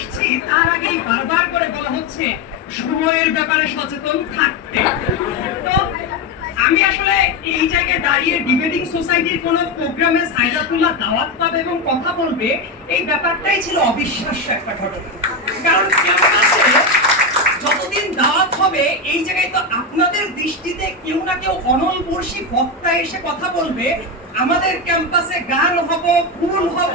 আসছি, তার আগেই বারবার করে বলা হচ্ছে, সময়ের ব্যাপারে সচেতন থাকতে। তো আমি আসলে এই জায়গায় দাঁড়িয়ে ডিবেটিং সোসাইটির কোন প্রোগ্রামে সাইদাতুল্লাহ দাওয়াত পাবে এবং কথা বলবে, এই ব্যাপারটাই ছিল অবিশ্বাস্য একটা ঘটনা। কারণ কেমন আছে যতদিন দাওয়াত হবে, এই জায়গায় তো আপনাদের দৃষ্টিতে কেউ না কেউ অনল বর্ষী বক্তা এসে কথা বলবে, আমাদের ক্যাম্পাসে গান হব, ফুল হব।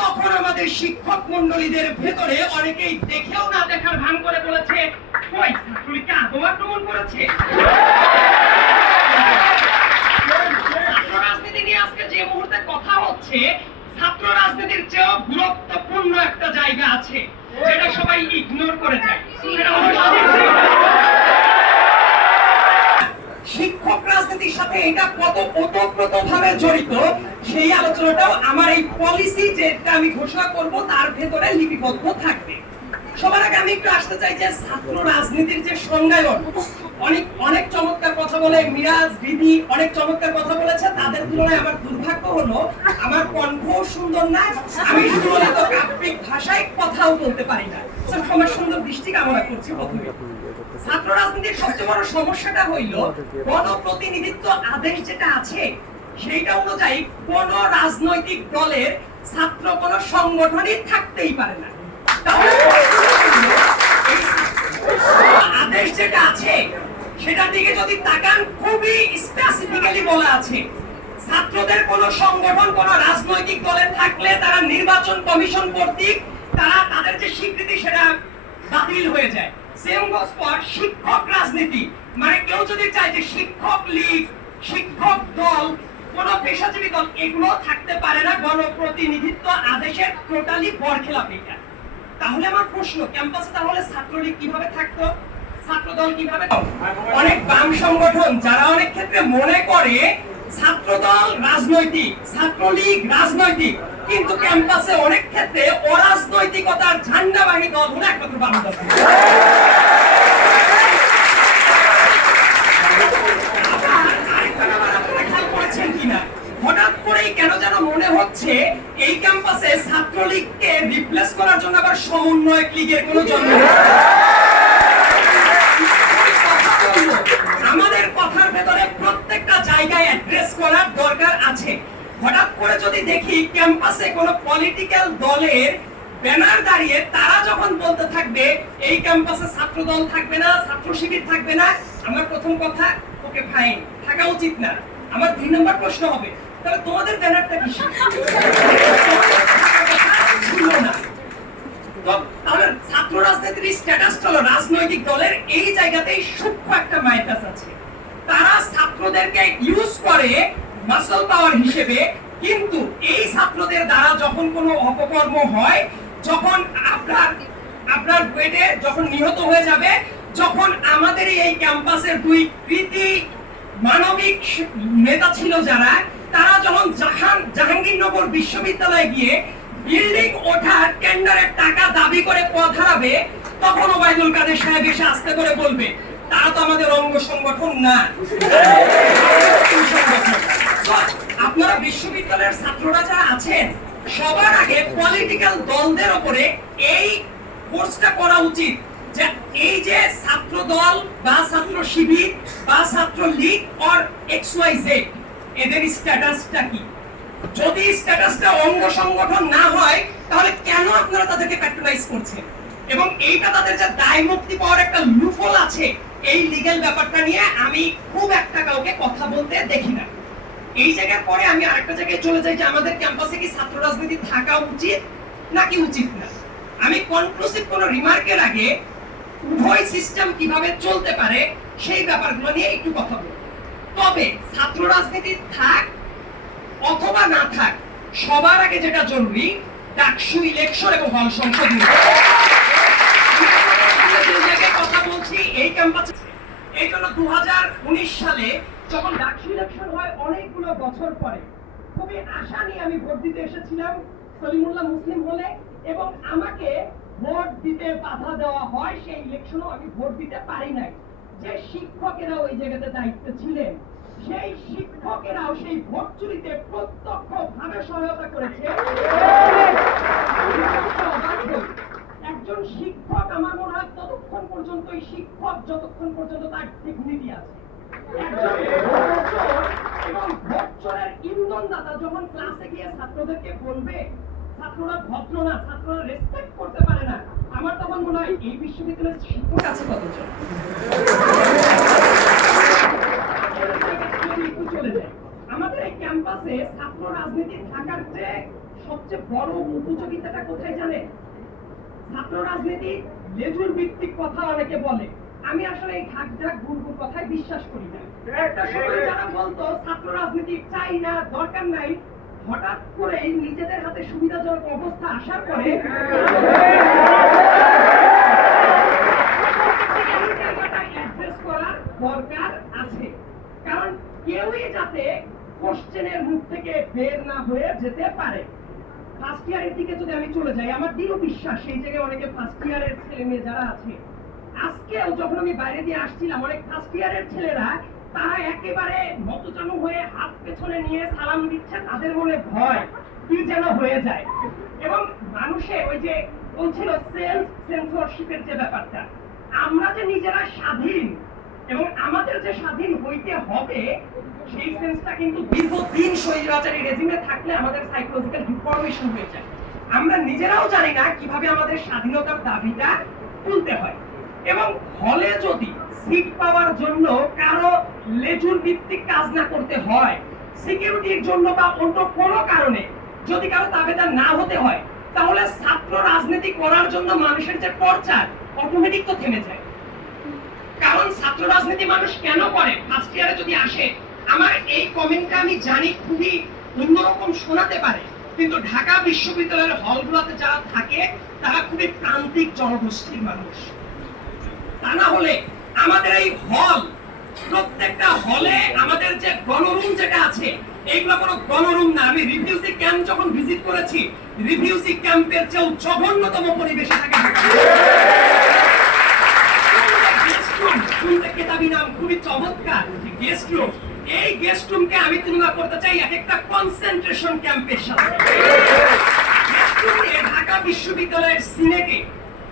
তখন আমাদের শিক্ষক মন্ডলীদের ভেতরে অনেকেই দেখেও না দেখার ভান করে বলেছে আদৌ আক্রমণ করেছে? রাজনীতি নিয়ে আজকে যে মুহূর্তে কথা হচ্ছে, ছাত্র রাজনীতির চেয়েও গুরুত্বপূর্ণ একটা জায়গা আছে, যেটা সবাই ইগনোর করে যায়। শিক্ষক রাজনীতির সাথে এটা কত ওতপ্রোত ভাবে জড়িত, সেই আলোচনাটাও আমার এই পলিসি যেটা আমি ঘোষণা করব, তার ভেতরে লিপিবদ্ধ থাকবে। সবার আগে আমি একটু আসতে চাই যে ছাত্র রাজনীতির যে সংজ্ঞায়ন, অনেক অনেক চমৎকার কথা বলে মিরাজ, দিদি অনেক চমৎকার কথা বলেছে, তাদের তুলনায় আমার দুর্ভাগ্য হলো আমার কণ্ঠ সুন্দর না, আমি শুধুমাত্র কাব্যিক ভাষায় কথাও বলতে পারি না। তো সবার সুন্দর দৃষ্টি কামনা করছি প্রথমে। ছাত্র রাজনীতির সবচেয়ে বড় সমস্যাটা হইল গণপ্রতিনিধিত্ব আদেশ যেটা আছে, সেইটা অনুযায়ী কোন রাজনৈতিক দলের ছাত্র কোন সংগঠনই থাকতেই পারে না। আদেশ যেটা আছে, সেটার দিকে যদি তাকান, খুবই স্পেসিফিক্যালি বলা আছে, ছাত্রদের কোন সংগঠন, কোন রাজনৈতিক দলে থাকলে তারা নির্বাচন কমিশন কর্তৃক, তারা তাদের যে স্বীকৃতি, সেটা বাতিল হয়ে যায়। সেম গোস শিক্ষক রাজনীতি। মানে কেউ যদি চায় যে শিক্ষক লীগ, শিক্ষক দল, কোন পেশাজীবী দল, এগুলো থাকতে পারে না গণপ্রতিনিধিত্ব আদেশের টোটালি বরখেলাপ এটা। তাহলে আমার প্রশ্ন, ক্যাম্পাসে তাহলে ছাত্রলীগ কীভাবে থাকতো? ছাত্রদল কীভাবে অনেক বাম সংগঠন, যারা অনেক ক্ষেত্রে মনে করে, ছাত্রদল রাজনৈতিক, ছাত্রলীগ রাজনৈতিক কিন্তু ক্যাম্পাসে অনেক ক্ষেত্রে অরাজনৈতিকতার ঝান্ডাবাহী দল হলো একমাত্র কিনা? হঠাৎ করেই কেন যেন মনে হচ্ছে এই ক্যাম্পাসে ছাত্রলীগকে রিপ্লেস করার জন্য আবার সমন্বয়ক লীগের কোনো জন্ম আমাদের কথার ভেতরে প্রত্যেকটা জায়গায় অ্যাড্রেস করার দরকার আছে হঠাৎ করে যদি দেখি ক্যাম্পাসে কোনো পলিটিক্যাল দলের ব্যানার দাঁড়িয়ে তারা যখন বলতে থাকবে, এই ক্যাম্পাসে ছাত্র দল থাকবে না, ছাত্র শিবির থাকবে না, আমার প্রথম কথা, ওকে ফাইন থাকা উচিত না। আমার দুই নম্বর প্রশ্ন হবে, তাহলে তোমাদের ব্যানারটা কি? না তাহলে ছাত্র রাজনীতির স্ট্যাটাসটা হলো রাজনৈতিক দলের এই জায়গাতেই সূক্ষ্ম একটা মাইনাস আছে। তারা ছাত্রদেরকে ইউজ করে মাসল পাওয়ার হিসেবে কিন্তু এই ছাত্রদের দ্বারা যখন কোনো অপকর্ম হয় যখন আপনার আপনার পেটে যখন নিহত হয়ে যাবে যখন আমাদের এই ক্যাম্পাসের দুই কৃতি মানবিক নেতা ছিল যারা তারা যখন জাহান জাহাঙ্গীরনগর বিশ্ববিদ্যালয়ে গিয়ে বিল্ডিং ওঠার টেন্ডারের টাকা দাবি করে পথ হারাবে তখন ওবায়দুল কাদের সাহেব এসে আস্তে করে বলবে তারা তো আমাদের অঙ্গ সংগঠন না। So, আপনারা বিশ্ববিদ্যালয়ের ছাত্ররা যারা আছেন, সবার আগে পলিটিক্যাল উপরে এই কোর্সটা করা উচিত যে এই যে ছাত্র দল বা ছাত্র শিবির বা Chhatra League or X Y Z এদের স্ট্যাটাসটা কি? যদি স্ট্যাটাসটা অঙ্গ সংগঠন না হয়, তাহলে কেন আপনারা তাদেরকে প্যাট্রোনাইজ করছেন? এবং এইটা তাদের যে দায় মুক্তি পাওয়ার একটা লুফল আছে, এই লিগ্যাল ব্যাপারটা নিয়ে আমি খুব একটা কাউকে কথা বলতে দেখি না। এই জায়গার পরে আমি আরেকটা জায়গায় চলে যাই যে আমাদের ক্যাম্পাসে কি ছাত্র রাজনীতি থাকা উচিত নাকি উচিত না আমি কনক্লুসিভ কোনো রিমার্কের আগে উভয় সিস্টেম কীভাবে চলতে পারে সেই ব্যাপারগুলো নিয়ে একটু কথা বলব তবে ছাত্র রাজনীতি থাক অথবা না থাক, সবার আগে যেটা জরুরি, ডাকসু ইলেকশন এবং হল সংসদ নির্বাচন। রাজনীতি এই ক্যাম্পাসে এই জন্য দু সালে যখন ডাকসু ইলেকশন হয়, অনেকগুলো বছর পরে। খুবই আশা নিয়ে আমি ভোট দিতে এসেছিলাম সলিমুল্লাহ মুসলিম হলে এবং আমাকে ভোট দিতে বাধা দেওয়া হয় সেই ইলেকশনও আমি ভোট দিতে পারি নাই। যে শিক্ষকেরা ওই জায়গাতে দায়িত্বে ছিলেন, সেই শিক্ষকেরাও সেই ভোট চুরিতে প্রত্যক্ষ ভাবে সহায়তা করেছে। একজন শিক্ষক আমার মনে হয় ততক্ষণ পর্যন্ত, এই শিক্ষক যতক্ষণ পর্যন্ত তার ডিগনিটি আছে। আমাদের ক্যাম্পাসে থাকার যে সবচেয়ে বড় উপযোগিতাটা কোথায় জানেন? ছাত্র রাজনীতি লেজুর ভিত্তিক কথা অনেকে বলে। আমি আসলে এই ঢাক ঢাক গুড়গুড় কথায় বিশ্বাস করি না। একটা সময় যারা বলতো ছাত্র রাজনীতি চাই না দরকার নাই হঠাৎ করে নিজেদের হাতে সুবিধাজনক অবস্থা আসার পরে করার দরকার আছে। কারণ কেউই যাতে কোশ্চেনের মুখ থেকে বের না হয়ে যেতে পারে। ফার্স্ট ইয়ারের দিকে যদি আমি চলে যাই আমার দৃঢ় বিশ্বাস সেই জায়গায় অনেকে ফার্স্ট ইয়ারের ছেলে মেয়ে যারা আছে আজকেও যখন আমি বাইরে দিয়ে আসছিলাম, অনেক ফার্স্ট ইয়ারের ছেলেরা তারা একেবারে নতজানু হয়ে হাত পেছনে নিয়ে সালাম দিচ্ছে, তাদের মনে ভয় কি যেন হয়ে যায়। এবং মানুষের ওই যে বলছিল সেলফ সেন্সরশিপের যে ব্যাপারটা, আমরা যে নিজেরা স্বাধীন এবং আমাদের যে স্বাধীন হইতে হবে, সেই সেন্সটা কিন্তু দীর্ঘদিন স্বৈরাচারী রেজিমে থাকলে আমাদের সাইকোলজিক্যাল ডিফরমেশন হয়ে যায়। আমরা নিজেরাও জানি না কীভাবে আমাদের স্বাধীনতার দাবিটা তুলতে হয়। এবং হলে যদি সিট পাওয়ার জন্য কারও লেজুর ভিত্তিক কাজ না করতে হয় সিকিউরিটির জন্য বা অন্য কোনো কারণে যদি কারও দাবিদার না হতে হয়, তাহলে ছাত্র রাজনীতি করার জন্য মানুষের যে টর্চার অটোমেটিক তো থেমে যায়। কারণ ছাত্র রাজনীতি মানুষ কেন করে? ফার্স্ট ইয়ারে যদি আসে, আমার এই কমেন্টটা আমি জানি খুবই অন্যরকম শোনাতে পারে। কিন্তু ঢাকা বিশ্ববিদ্যালয়ের হলগুলোতে যারা থাকে, তারা খুবই প্রান্তিক জনগোষ্ঠীর মানুষ। তা না হলে আমাদের এই হল প্রত্যেকটা হলে আমাদের যে গণরুম যেটা আছে, এইগুলো কোনো গণরুম না। আমি রিভিউসি ক্যাম্প যখন ভিজিট করেছি রিভিউসি ক্যাম্পের চেয়েও জঘন্যতম পরিবেশে থাকে খুবই চমৎকার। গেস্ট রুম এই গেস্ট রুমকে আমি তুলনা করতে চাই এক একটা কনসেন্ট্রেশন ক্যাম্পের সাথে। ঢাকা বিশ্ববিদ্যালয়ের সিনেটে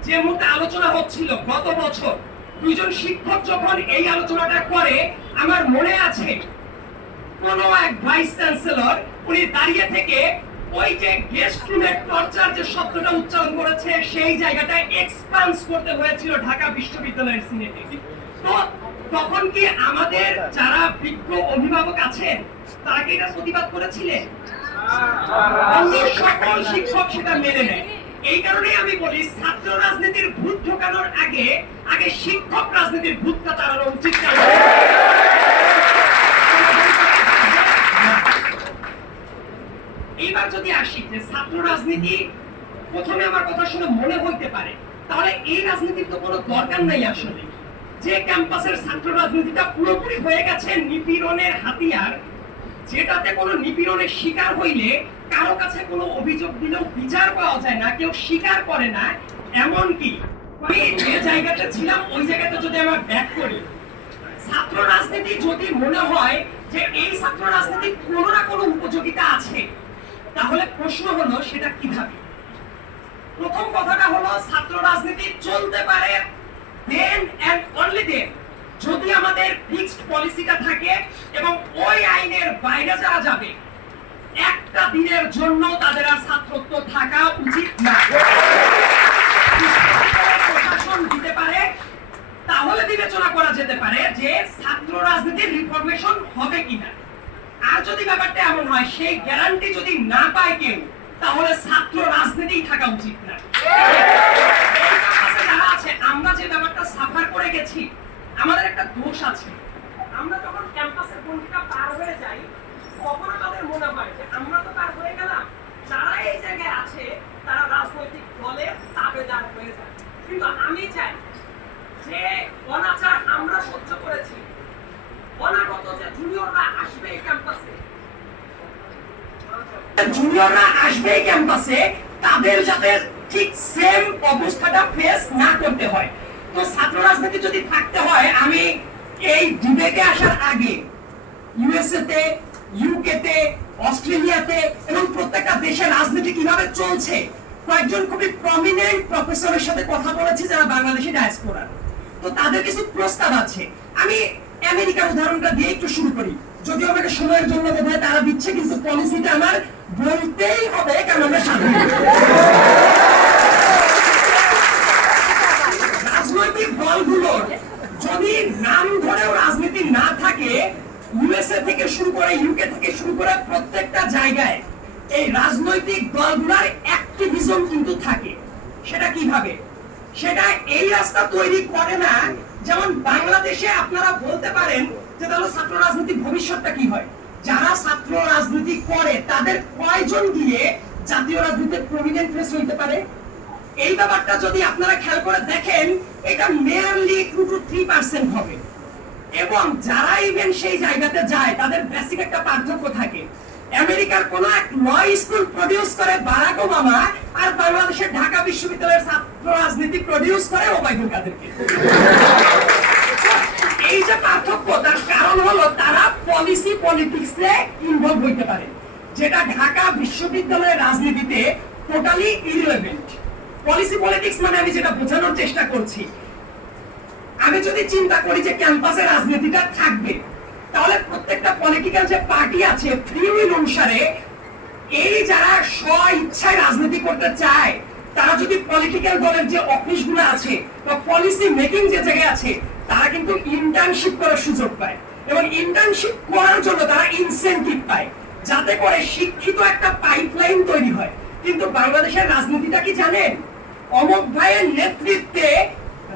যে মুহূর্তে আলোচনা হচ্ছিল গত বছর, দুইজন শিক্ষক যখন এই আলোচনাটা করে, আমার মনে আছে কোন এক ভাইস চ্যান্সেলর, উনি দাঁড়িয়ে থেকে ওই যে গেস্ট রুমের টর্চার যে শব্দটা উচ্চারণ করেছে, সেই জায়গাটা এক্সপান্স করতে হয়েছিল ঢাকা বিশ্ববিদ্যালয়ের সিনেটে। তো তখন কি আমাদের যারা বিজ্ঞ অভিভাবক আছেন, তারা কি এটা প্রতিবাদ করেছিলেন? সকল শিক্ষক সেটা মেনে নেয়। এই কারণেই আমি বলি, ছাত্র রাজনীতির ভূত ঢোকানোর আগে আগে শিক্ষক রাজনীতির ভূতটা তাড়ানো উচিত এইবার যদি আসি যে ছাত্র রাজনীতি, প্রথমে আমার কথা শুনে মনে হইতে পারে, তাহলে এই রাজনীতির তো কোনো দরকার নাই আসলে। যে ক্যাম্পাসের ছাত্র রাজনীতিটা পুরোপুরি হয়ে গেছে নিপীড়নের হাতিয়ার যেটাতে কোনো নিপীড়নের শিকার হইলে কারও কাছে কোনো অভিযোগ দিলেও বিচার পাওয়া যায় না, কেউ স্বীকার করে না এমন কি যে ছিলাম, ওই যদি আমার ব্যাক করি, ছাত্র রাজনীতি যদি মনে হয় যে এই ছাত্র রাজনীতির কোনো না কোনো উপযোগিতা আছে, তাহলে প্রশ্ন হলো সেটা কীভাবে? প্রথম কথাটা হলো, ছাত্র রাজনীতি চলতে পারে দেন অনলি দেন যদি আমাদের ফিক্সড পলিসিটা থাকে এবং ওই আইনের বাইরে যারা যাবে, একটা দিনের জন্য তাদের আর ছাত্রত্ব থাকা উচিত না। প্রশাসন দিতে পারে, তাহলে বিবেচনা করা যেতে পারে যে ছাত্র রাজনীতির রিফরমেশন হবে কিনা। আর যদি ব্যাপারটা এমন হয়, সেই গ্যারান্টি যদি না পায় কেউ, তাহলে ছাত্র রাজনীতিই থাকা উচিত না। যারা আছে, আমরা যে ব্যাপারটা সাফার করে গেছি আমাদের একটা দোষ আছে। আমরা যখন ক্যাম্পাসের গন্ডিটা পার হয়ে যাই তখন আমাদের মনে হয় যে আমরা তো পার হয়ে গেলাম। যারা এই জায়গায় আছে তারা রাজনৈতিক দলের তাবেদার হয়ে যায়। কিন্তু আমি চাই যে অনাচার আমরা সহ্য করেছি। অনাগত যে জুনিয়ররা আসবে এই ক্যাম্পাসে জুনিয়ররা আসবে এই ক্যাম্পাসে তাদের যাতে ঠিক সেম অবস্থাটা ফেস না করতে হয়। তো ছাত্র রাজনীতি যদি থাকতে হয়, আমি এই ডিবেটে আসার আগে ইউএসএ তে ইউকে তে অস্ট্রেলিয়াতে এবং প্রত্যেকটা দেশের রাজনীতি কীভাবে চলছে, কয়েকজন খুবই প্রমিনেন্ট প্রফেসরের সাথে কথা বলেছি যারা বাংলাদেশি ডায়াসপোরার তো তাদের কিছু প্রস্তাব আছে। আমি আমেরিকার উদাহরণটা দিয়ে একটু শুরু করি। যদিও আমাকে সময়ের জন্য বোধ তারা দিচ্ছে, কিন্তু পলিসিটা আমার বলতেই হবে, কারণ আমরা স্বাধীন রাজনৈতিক দলগুলোর যদি নাম ধরেও রাজনীতি না থাকে ইউএসএ থেকে শুরু করে ইউকে থেকে শুরু করে প্রত্যেকটা জায়গায় এই রাজনৈতিক দলগুলোর অ্যাক্টিভিজম কিন্তু থাকে। সেটা কীভাবে? সেটা এই রাস্তা তৈরি করে না, যেমন বাংলাদেশে আপনারা বলতে পারেন যে তাহলে ছাত্র রাজনীতির ভবিষ্যৎটা কি হয়? যারা ছাত্র রাজনীতি করে, তাদের কয়জন গিয়ে জাতীয় রাজনীতির প্রমিনেন্ট ফেস হইতে পারে? এই ব্যাপারটা যদি আপনারা খেয়াল করে দেখেন, এটা merely two to three percent হবে। এবং যারা ইভেন সেই জায়গাতে যায়, তাদের বেসিক একটা পার্থক্য থাকে। আমেরিকার কোন এক ল স্কুল প্রডিউস করে বারাক ওবামা আর বাংলাদেশের ঢাকা বিশ্ববিদ্যালয়ের ছাত্র রাজনীতি প্রডিউস করে ওবায়দুল কাদেরকে এই যে পার্থক্য, তার কারণ হলো তারা পলিসি পলিটিক্সে ইনভলভ হইতে পারে। যেটা ঢাকা বিশ্ববিদ্যালয়ের রাজনীতিতে টোটালি ইরিলেভেন্ট পলিসি পলিটিক্স মানে আমি যেটা বোঝানোর চেষ্টা করছি, আমি যদি চিন্তা করি যে ক্যাম্পাসে রাজনীতিটা থাকবে, তাহলে প্রত্যেকটা পলিটিক্যাল যে পার্টি আছে ফ্রি উইল অনুসারে এই যারা স্ব ইচ্ছায় রাজনীতি করতে চায়, তারা যদি পলিটিক্যাল দলের যে অফিসগুলো আছে বা পলিসি মেকিং যে জায়গায় আছে, তারা কিন্তু ইন্টার্নশিপ করার সুযোগ পায়। এবং ইন্টার্নশিপ করার জন্য তারা ইনসেন্টিভ পায়, যাতে করে শিক্ষিত একটা পাইপলাইন তৈরি হয়। কিন্তু বাংলাদেশের রাজনীতিটা কি জানেন? অমক ভাইয়ের নেতৃত্বে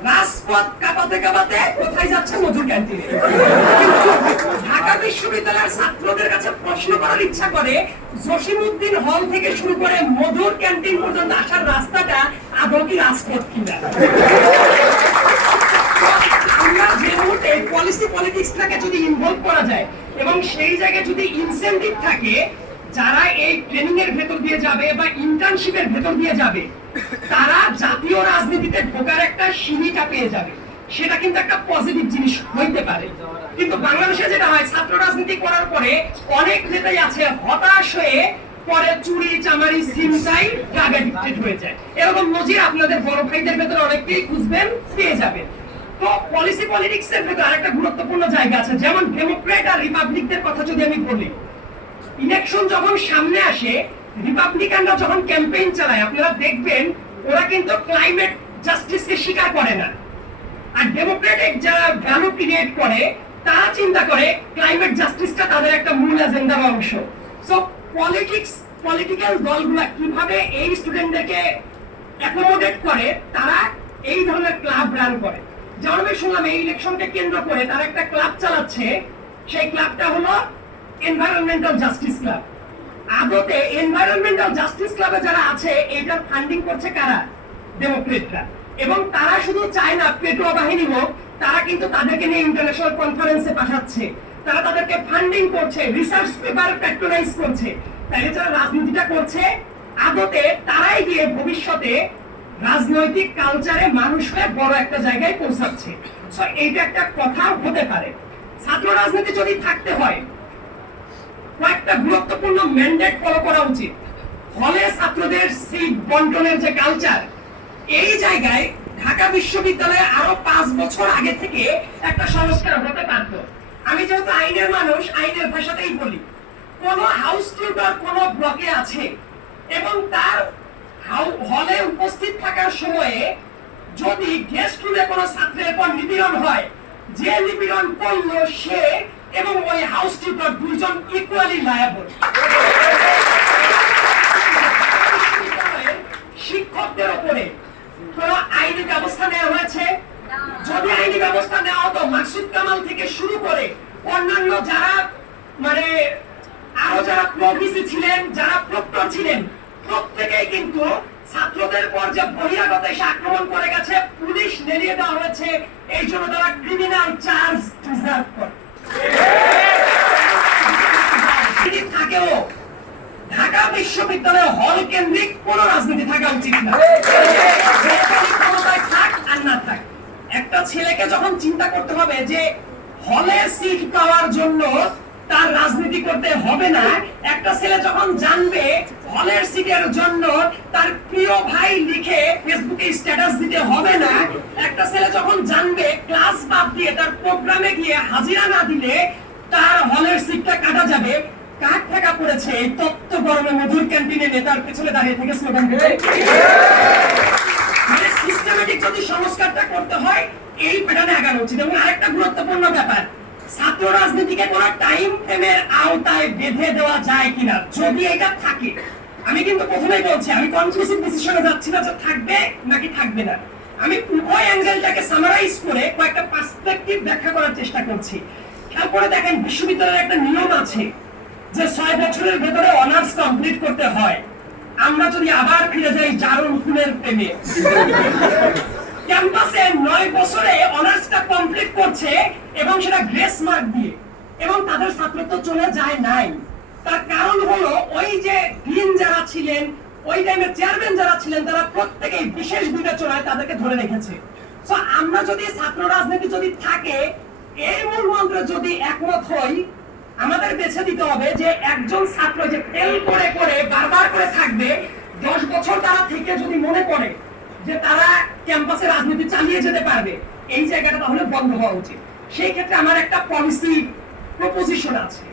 রাজপথ কাঁপাতে কাঁপাতে কোথায় যাচ্ছে মধুর ক্যান্টিনে? ঢাকা বিশ্ববিদ্যালয়ের ছাত্রদের কাছে প্রশ্ন করার ইচ্ছা করে জসিমউদ্দিন হল থেকে শুরু করে মধুর ক্যান্টিন পর্যন্ত আসার রাস্তাটা আদৌ কি রাজপথ কিনা? আমরা যে মুহূর্তে পলিসি পলিটিক্সটাকে যদি ইনভলভ করা যায় এবং সেই জায়গায় যদি ইনসেন্টিভ থাকে, যারা এই ট্রেনিং এর ভেতর দিয়ে যাবে বা ইন্টার্নশিপের ভেতর দিয়ে যাবে তারা জাতীয় রাজনীতিতে ঢোকার একটা সিঁড়িটা পেয়ে যাবে। সেটা কিন্তু একটা পজিটিভ জিনিস হইতে পারে। কিন্তু বাংলাদেশে যেটা হয়, ছাত্র রাজনীতি করার পরে অনেক নেতাই আছে হতাশ হয়ে পরে চুরি, চামারি সিমসাই ড্রাগ অ্যাডিক্টেড হয়ে যায়। এরকম নজির আপনাদের বড় ভাইদের ভেতরে অনেককেই খুঁজবেন, পেয়ে যাবেন। তো পলিসি পলিটিক্স এর ভেতরে আরেকটা গুরুত্বপূর্ণ জায়গা আছে। যেমন ডেমোক্রেট আর রিপাবলিকদের কথা যদি আমি বলি ইলেকশন যখন সামনে আসে রিপাবলিকানরা যখন ক্যাম্পেইন চালায়, আপনারা দেখবেন, ওরা কিন্তু ক্লাইমেট জাস্টিসকে স্বীকার করে না। আর ডেমোক্রেটিক যারা ভ্যালু ক্রিয়েট করে, তারা চিন্তা করে ক্লাইমেট জাস্টিসটা তাদের একটা মূল এজেন্ডার অংশ। সো পলিটিক্স পলিটিক্যাল দলগুলা কীভাবে এই স্টুডেন্টদেরকে অ্যাকোমোডেট করে, তারা এই ধরনের ক্লাব রান করে। যেমন আমি শুনলাম, এই ইলেকশনকে কেন্দ্র করে তারা একটা ক্লাব চালাচ্ছে। সেই ক্লাবটা হলো এনভায়রনমেন্টাল জাস্টিস ক্লাব আদতে এনভায়রনমেন্টাল জাস্টিস ক্লাবে যারা আছে, এটার ফান্ডিং করছে কারা? ডেমোক্রেটরা এবং তারা শুধু চায় না পেটোয়া বাহিনী হোক, তারা কিন্তু তাদেরকে নিয়ে ইন্টারন্যাশনাল কনফারেন্সে পাঠাচ্ছে। তারা তাদেরকে ফান্ডিং করছে রিসার্চ পেপার প্যাট্রোনাইজ করছে। তাইলে যারা রাজনীতিটা করছে, আদতে তারাই গিয়ে ভবিষ্যতে রাজনৈতিক কালচারে মানুষ হয়ে বড় একটা জায়গায় পৌঁছাচ্ছে। সো এইটা একটা কথা হতে পারে। ছাত্র রাজনীতি যদি থাকতে হয় কয়েকটা গুরুত্বপূর্ণ ম্যান্ডেট ফলো করা উচিত। হলে ছাত্রদের সিট বন্টনের যে কালচার এই জায়গায় ঢাকা বিশ্ববিদ্যালয়ে আরও পাঁচ বছর আগে থেকে একটা সংস্কার হতে পারত আমি যেহেতু আইনের মানুষ, আইনের ভাষাতেই বলি, কোন হাউস টিউটার কোন ব্লকে আছে এবং তার হলে উপস্থিত থাকার সময়ে যদি গেস্ট রুমে কোনো ছাত্রের পর নিপীড়ন হয়, যে নিপীড়ন করল সে এবং ওই হাউস টিউটার দুইজন ইকুয়ালি লায়াবল শিক্ষকদের উপরে কোন আইনি ব্যবস্থা নেওয়া হয়েছে? যদি আইনি ব্যবস্থা নেওয়া হতো, মাকসুদ কামাল থেকে শুরু করে অন্যান্য যারা মানে আরও যারা প্রভিসি ছিলেন, যারা প্রক্টর ছিলেন, প্রত্যেকেই কিন্তু ছাত্রদের পর যে বহিরাগত এসে আক্রমণ করে গেছে, পুলিশ নেড়িয়ে দেওয়া হয়েছে, এই জন্য তারা ক্রিমিনাল চার্জ ডিজার্ভ করে। থাকেও ঢাকা বিশ্ববিদ্যালয়ে হল কেন্দ্রিক কোন রাজনীতি থাকা উচিত না। ক্ষমতায় থাক আর না থাক। একটা ছেলেকে যখন চিন্তা করতে হবে যে হলে সিট পাওয়ার জন্য তার রাজনীতি করতে হবে না, একটা ছেলে যখন জানবে হলের সিটের জন্য তার প্রিয় ভাই লিখে ফেসবুকে স্ট্যাটাস দিতে হবে না। একটা ছেলে যখন জানবে, ক্লাস বাদ দিয়ে তার প্রোগ্রামে গিয়ে হাজিরা না দিলে তার হলের সিটটা কাটা যাবে। কাক ঠেকা পড়েছে এই তত্ত্ব গরমে মধুর ক্যান্টিনে নেতার পেছনে দাঁড়িয়ে থেকে স্লোগান দেবে মানে সিস্টেমেটিক যদি সংস্কারটা করতে হয়, এই প্যাটার্নে আগানো উচিত। এবং আরেকটা গুরুত্বপূর্ণ ব্যাপার, ছাত্র রাজনীতিকে কোন টাইম ফ্রেমের আওতায় বেঁধে দেওয়া যায় কিনা? যদি এটা থাকে আমি কিন্তু প্রথমেই বলছি, আমি কনক্লুসিভ ডিসিশনে যাচ্ছি না, যে থাকবে নাকি থাকবে না। আমি উভয় অ্যাঙ্গেলটাকে সামারাইজ করে কয়েকটা পার্সপেক্টিভ ব্যাখ্যা করার চেষ্টা করছি। করে দেখেন, বিশ্ববিদ্যালয়ের একটা নিয়ম আছে যে ছয় বছরের ভেতরে অনার্স কমপ্লিট করতে হয়। আমরা যদি আবার ফিরে যাই জারুল ফুলের প্রেমে। ক্যাম্পাসে নয় বছরে অনার্সটা কমপ্লিট করছে এবং সেটা গ্রেস মার্ক দিয়ে। এবং তাদের ছাত্রত্ব চলে যায় নাই। তার কারণ হলো ওই যে ডিন যারা ছিলেন, ওই টাইমের চেয়ারম্যান যারা ছিলেন, তারা প্রত্যেকেই বিশেষ বিবেচনায় তাদেরকে ধরে রেখেছে। তো আমরা যদি ছাত্র রাজনীতি যদি থাকে, এই মূল মন্ত্রে যদি একমত হই, আমাদের বেছে দিতে হবে যে একজন ছাত্র যে ফেল করে করে বারবার করে থাকবে, দশ বছর তারা থেকে যদি মনে করে যে তারা ক্যাম্পাসে রাজনীতি চালিয়ে যেতে পারবে, এই জায়গাটা তাহলে বন্ধ হওয়া উচিত। সেই ক্ষেত্রে আমার একটা পলিসি প্রপোজিশন আছে।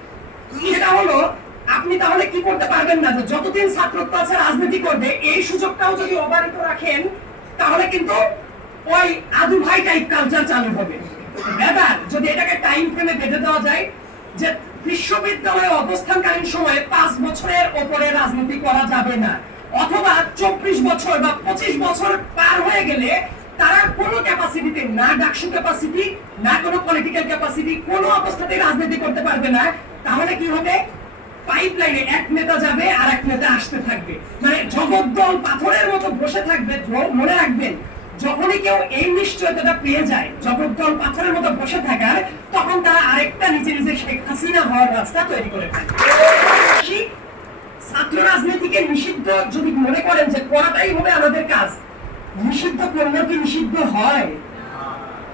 সেটা হলো, আপনি তাহলে কি করতে পারবেন না যতদিন ছাত্রত্ব আছে, রাজনীতি করবে, এই সুযোগটাও যদি অবারিত রাখেন, তাহলে কিন্তু ওই আদু ভাই টাইপ কালচার চালু হবে। ব্যাপার যদি এটাকে টাইম ফ্রেমে বেঁধে দেওয়া যায় যে বিশ্ববিদ্যালয়ে অবস্থানকালীন সময়ে পাঁচ বছরের ওপরে রাজনীতি করা যাবে না, অথবা চব্বিশ বছর বা পঁচিশ বছর পার হয়ে গেলে তারা কোনো ক্যাপাসিটিতে না ডাকসু ক্যাপাসিটি না কোনো পলিটিক্যাল ক্যাপাসিটি কোনো অবস্থাতেই রাজনীতি করতে পারবে না। তাহলে কি হবে? পাইপলাইনে এক নেতা যাবে আর এক নেতা আসতে থাকবে। মানে জগদ্দল পাথরের মতো বসে থাকবে মনে রাখবেন, যখনই কেউ এই নিশ্চয়তাটা পেয়ে যায়, জগদ্দল পাথরের মতো বসে থাকার, তখন তারা আরেকটা নিচে নিচে শেখ হাসিনা হওয়ার রাস্তা তৈরি করে ছাত্র রাজনীতিকে নিষিদ্ধ যদি মনে করেন যে করাটাই হবে আমাদের কাজ, নিষিদ্ধ করলেও কি নিষিদ্ধ হয়?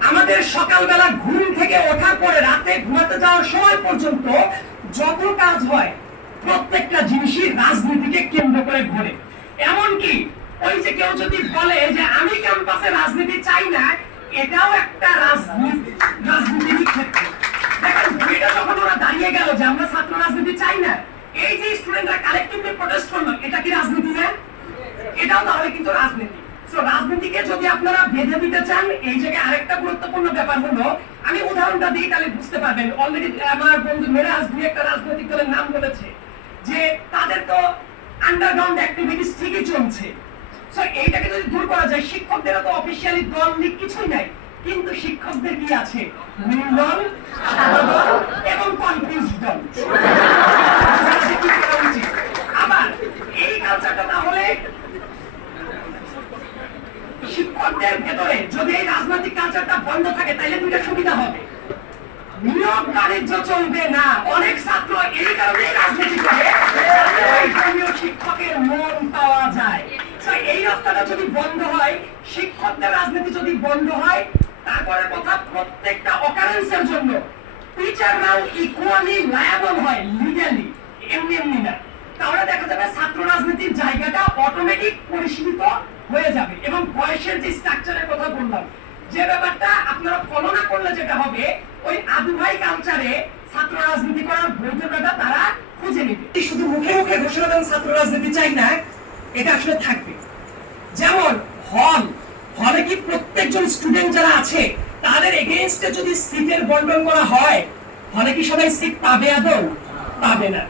আমাদের সকালবেলা ঘুম থেকে ওঠার পরে রাতে ঘুমাতে যাওয়ার সময় পর্যন্ত যত কাজ হয়, প্রত্যেকটা জিনিসই রাজনীতিকে কেন্দ্র করে ঘোরে। এমনকি ওই যে কেউ যদি বলে যে আমি ক্যাম্পাসে রাজনীতি চাই না, এটাও একটা রাজনীতি রাজনীতির ক্ষেত্রে। দেখেন ভূমিটা যখন ওরা দাঁড়িয়ে গেল যে আমরা ছাত্র রাজনীতি চাই না, এই যে স্টুডেন্টরা কালেক্টিভলি প্রোটেস্ট করল, এটা কি রাজনীতি না? এটাও তাহলে কিন্তু রাজনীতি। রাজনীতিকে যদি আপনারা বেঁধে দিতে চান, এই জায়গায় আরেকটা গুরুত্বপূর্ণ ব্যাপার হলো, আমি উদাহরণটা দিই, তাহলে বুঝতে পারবেন। অলরেডি আমার বন্ধু মেরাজ দুই একটা রাজনৈতিক দলের নাম বলেছে যে তাদের তো আন্ডারগ্রাউন্ড অ্যাক্টিভিটিস ঠিকই চলছে। এইটাকে যদি দূর করা যায়, শিক্ষকদেরও তো অফিসিয়ালি দল কিছুই নাই। কিন্তু শিক্ষকদের কি আছে? নীল এবং কনফিউজ দল? আবার এই কালচারটা তাহলে শিক্ষকদের ভেতরে যদি এই রাজনৈতিক কালচারটা বন্ধ থাকে তাহলে দুইটা সুবিধা হবে। নিয়োগ বাণিজ্য চলবে না। অনেক ছাত্র এই কারণেই রাজনীতি করে। শিক্ষকের মন পাওয়া যায়। এই রাস্তাটা যদি বন্ধ হয়, শিক্ষকদের রাজনীতি যদি বন্ধ হয়, তারপরে কথা প্রত্যেকটা অকারেন্সের জন্য টিচাররাও ইকুয়ালি লায়াবল হয় লিগালি এমনি এমনি না। তাহলে দেখা যাবে ছাত্র রাজনীতির জায়গাটা অটোমেটিক পরিসীমিত হয়ে যাবে। এবং বয়সের যে স্ট্রাকচারের কথা বললাম, যে ব্যাপারটা আপনারা ফলো না করলে যেটা হবে, ওই আদুভাই কালচারে ছাত্র রাজনীতি করার বৈধতাটা তারা খুঁজে নিবে। শুধু মুখে মুখে ঘোষণা দেন ছাত্র রাজনীতি চাই না, এটা আসলে থাকবে। যেমন হল, হলে কি প্রত্যেকজন স্টুডেন্ট যারা আছে, তাদের এগেইনস্টে যদি সিটের বন্টন করা হয়, হলে কি সবাই সিট পাবে আদৌ? পাবে না।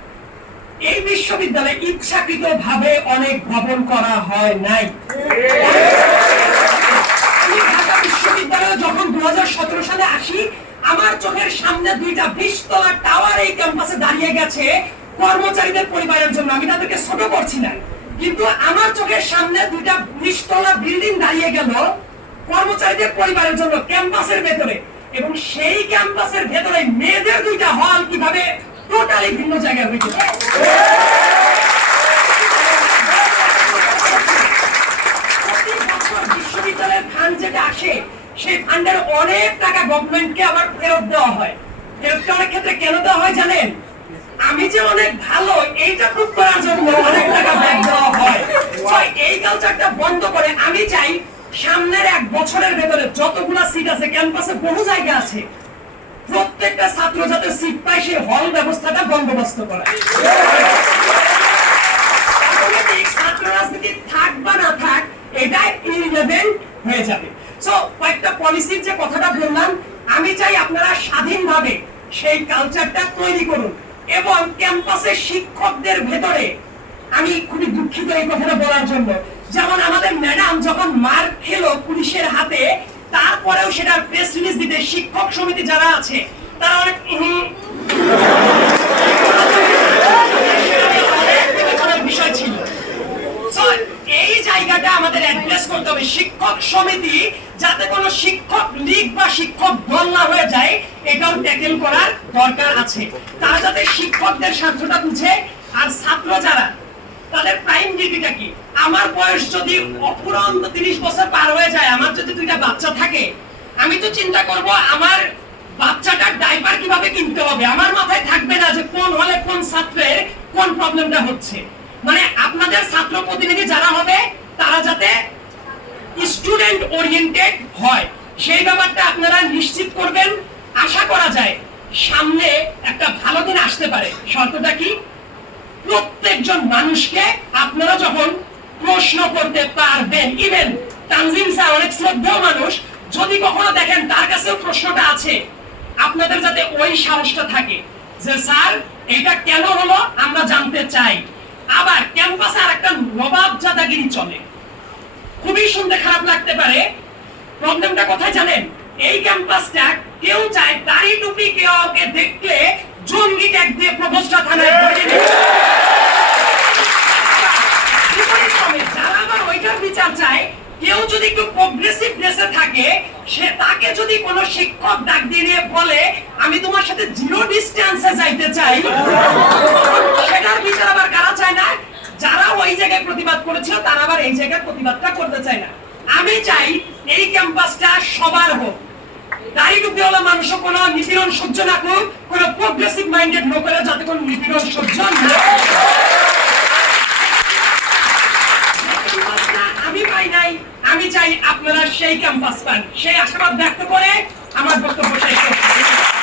এই বিশ্ববিদ্যালয়ে ইচ্ছাকৃত ভাবে অনেক ভবন করা হয় নাই। ঢাকা বিশ্ববিদ্যালয়ে যখন দু সালে আসি, আমার চোখের সামনে দুইটা বিশ তলা টাওয়ার এই ক্যাম্পাসে দাঁড়িয়ে গেছে কর্মচারীদের পরিবারের জন্য। আমি তাদেরকে ছোট করছি না। কিন্তু আমার চোখের সামনে দুইটা নিচতলা বিল্ডিং দাঁড়িয়ে গেল কর্মচারীদের পরিবারের জন্য, ক্যাম্পাসের ভেতরে। এবং সেই ক্যাম্পাসের ভেতরে মেয়েদের দুইটা হল কীভাবে টোটালি ভিন্ন হয়ে বছর বিশ্ববিদ্যালয়ের ফান্ড যেটা আসে, সেই ফান্ডের অনেক টাকা গভর্নমেন্টকে আবার ফেরত দেওয়া হয়। ক্ষেত্রে কেন দেওয়া হয় জানেন? আমি যে অনেক ভালো, এইটা প্রুভ করার জন্য অনেক টাকা ব্যাক দেওয়া হয়। এই কালচারটা বন্ধ করে আমি চাই সামনের এক বছরের ভেতরে যতগুলা সিট আছে ক্যাম্পাসে বহু জায়গা আছে প্রত্যেকটা ছাত্র যাতে সিট পায়, সেই হল ব্যবস্থাটা বন্দোবস্ত করা। ছাত্র রাজনীতি থাক বা না থাক এটা ইররিলেভেন্ট হয়ে যাবে। সো কয়েকটা পলিসির যে কথাটা বললাম, আমি চাই আপনারা স্বাধীনভাবে সেই কালচারটা তৈরি করুন এবং ক্যাম্পাসের শিক্ষকদের ভেতরে, আমি খুবই দুঃখিত এই কথাটা বলার জন্য, যেমন আমাদের ম্যাডাম যখন মার খেলো পুলিশের হাতে তারপরেও সেটার প্রেস রিলিজ দিতে শিক্ষক সমিতি যারা আছে, তারা অনেক বিষয় ছিল। এই জায়গাটা আমাদের অ্যাড্রেস করতে হবে। শিক্ষক সমিতি যাতে কোনো শিক্ষক লীগ বা শিক্ষক দল না হয়ে যায়, এটাও ট্যাকেল করার দরকার আছে। তারা যাতে শিক্ষকদের স্বার্থটা বুঝে, আর ছাত্র যারা তাদের প্রাইম ডিউটিটা কি? আমার বয়স যদি অপুরন্ত তিরিশ বছর পার হয়ে যায়, আমার যদি দুইটা বাচ্চা থাকে, আমি তো চিন্তা করব আমার বাচ্চাটার ডাইপার কীভাবে কিনতে হবে? আমার মাথায় থাকবে না যে কোন হলে কোন ছাত্রের কোন প্রবলেমটা হচ্ছে। মানে আপনাদের ছাত্র প্রতিনিধি যারা হবে, তারা যাতে স্টুডেন্ট ওরিয়েন্টেড হয়। সেই ব্যাপারটা আপনারা নিশ্চিত করবেন। আশা করা যায়, সামনে একটা ভালো দিন আসতে পারে। শর্তটা কি? প্রত্যেকজন মানুষকে আপনারা যখন প্রশ্ন করতে পারবেন ইভেন তানজিম স্যার অনেক শ্রদ্ধেয় মানুষ, যদি কখনো দেখেন তার কাছেও প্রশ্নটা আছে, আপনাদের যাতে ওই সাহসটা থাকে যে, স্যার, এটা কেন হলো? আমরা জানতে চাই। আবার ক্যাম্পাসে আর একটা নবাব জাদাগিরি চলে। খুবই শুনতে খারাপ লাগতে পারে। প্রবলেমটা কোথায় জানেন? এই ক্যাম্পাসটা কেউ চায় দাড়ি টুপি কেউ দেখলে জঙ্গি ট্যাগ দিয়ে প্রভোস্টা থানায় ধরে যারা আবার ওইটার বিচার চায় কেউ যদি একটু প্রগ্রেসিভ থাকে সে তাকে যদি কোনো শিক্ষক ডাক দিয়ে নিয়ে বলে আমি তোমার সাথে জিরো ডিস্টেন্সে যাইতে চাই সেটার বিচার আবার কারা চায় না? যারা ওই জায়গায় প্রতিবাদ করেছিল তারা আবার এই জায়গায় প্রতিবাদটা করতে চায় না। আমি চাই এই ক্যাম্পাসটা সবার হোক। নারী টুকরিওয়ালা মানুষ কোন নিপীড়ন সহ্য না করুক, কোন প্রোগ্রেসিভ মাইন্ডেড লোকেরা যাতে কোন নিপীড়ন সহ্য না আমি পাই নাই, আমি চাই আপনারা সেই ক্যাম্পাস পান। সেই আশাবাদ ব্যক্ত করে আমার বক্তব্য শেষ করছি